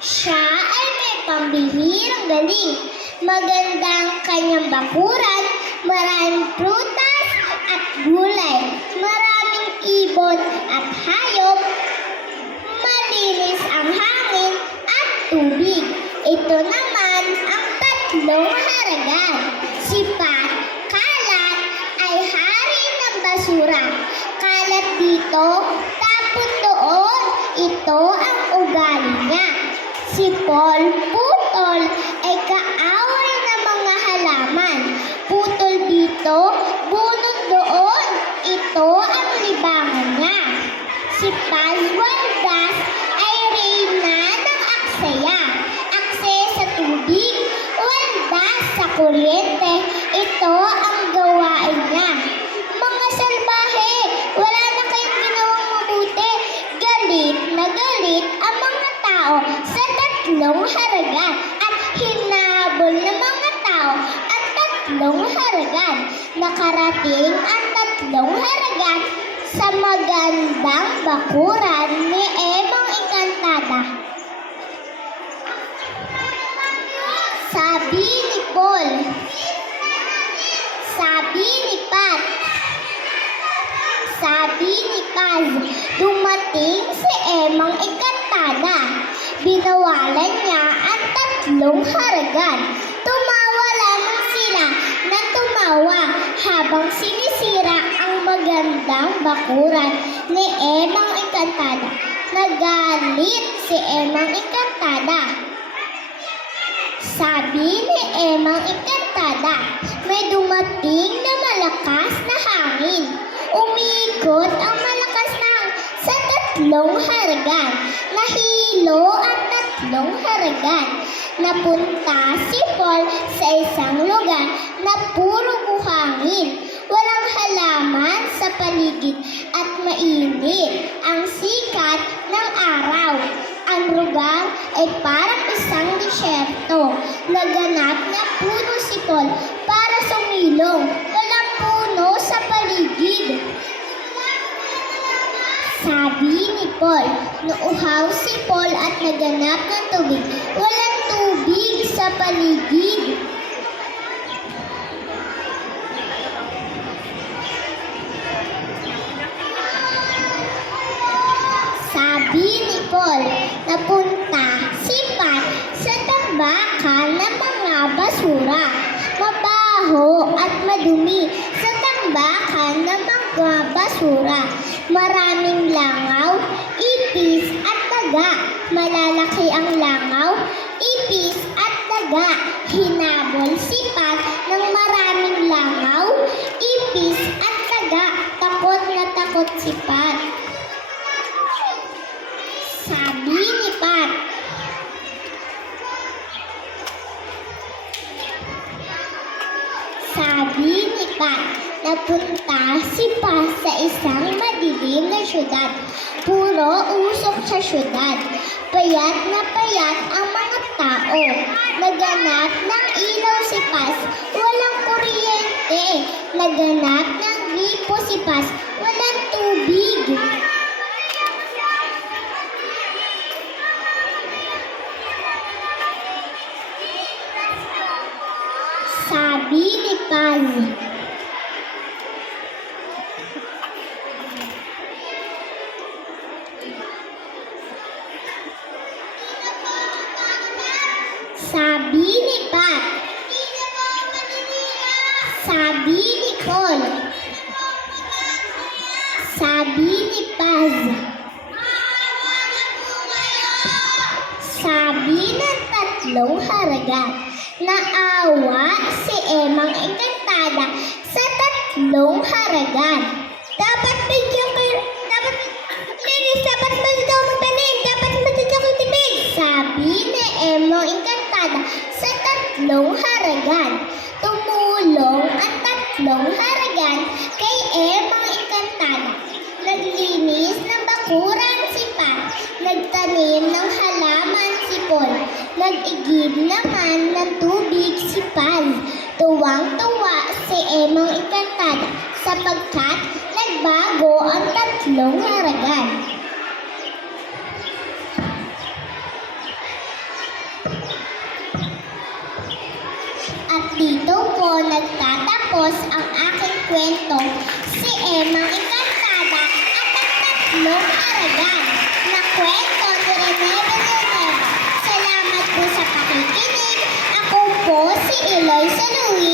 Siya ay may pambihirang galing. Magandang kanyang bakuran, maraming prutas at gulay, maraming ibon at hayop, malinis ang hangin at tubig. Ito naman ang tatlong haragan. Si Pat, kalat, ay hari ng basura. Kalat dito, tapon doon. Ito ang ugali niya. Si Paul, putol, haragan at hinabol ng mga tao ang tatlong haragan. Nakarating ang tatlong haragan sa magandang bakuran ni Emang Encantada. Sabi ni Paul, sabi ni Pat, sabi ni Paz, dumating si Emang Encantada. Binawalan niya ang tatlong haragan. Tumawa lamang sila na tumawa habang sinisira ang magandang bakuran ni Emang Encantada. Nagalit si Emang Encantada. Sabi ni Emang Encantada, may dumating na malakas na hangin. Umikot ang malakas na hangin sa tatlong haragan. Nahilo ang tatlong haragan. Napunta si Paul sa isang lugar na puro buhangin. Walang halaman sa paligid at mainit ang sikat ng araw. Ang lugar ay parang isang disyerto. Naganap na puno si Paul para sumilong. Walang puno sa paligid. Sabi ni Paul, nauhaw si Paul at naganap ng tubig. Walang tubig sa paligid. Sabi ni Paul, napunta si Pat sa tambakan ng mga basura. Mabaho at madumi sa tambakan ng mga basura. Maraming langaw, ipis at daga. Malalaki ang langaw, ipis at daga. Hinabol si Pat ng maraming langaw, ipis at daga. Takot na takot si Pat. Sabi ni Pat. Sabi ni Pat, napunta si Pat sa isang syudad. Puro usok sa syudad. Payat na payat ang mga tao. Naganap ng ilaw si Pas, walang kuryente. Naganap ng gripo si Pas, walang tubig. Sabi ni Paz. Sabi ni Pat. Sabi ni Paul. Sabi ni Paz. Sabi ng tatlong haragan, naawa si Emang Encantada sa tatlong haragan. Dapat bigyan tatlong haragan kay Emang Encantada. Naglinis ng bakuran si Pat. Nagtanim ng halaman si Paul. Nag-igib naman ng tubig si Pal. Tuwang-tuwa si Emang Encantada sapagkat nagbago ang tatlong haragan. At dito po nagtatapos ang aking kwento si Emang Encantada at ang tatlong haragan na kwento ni Rene Villanueva. Salamat po sa pakikinig. Ako po si Eloisa Luis S. Rona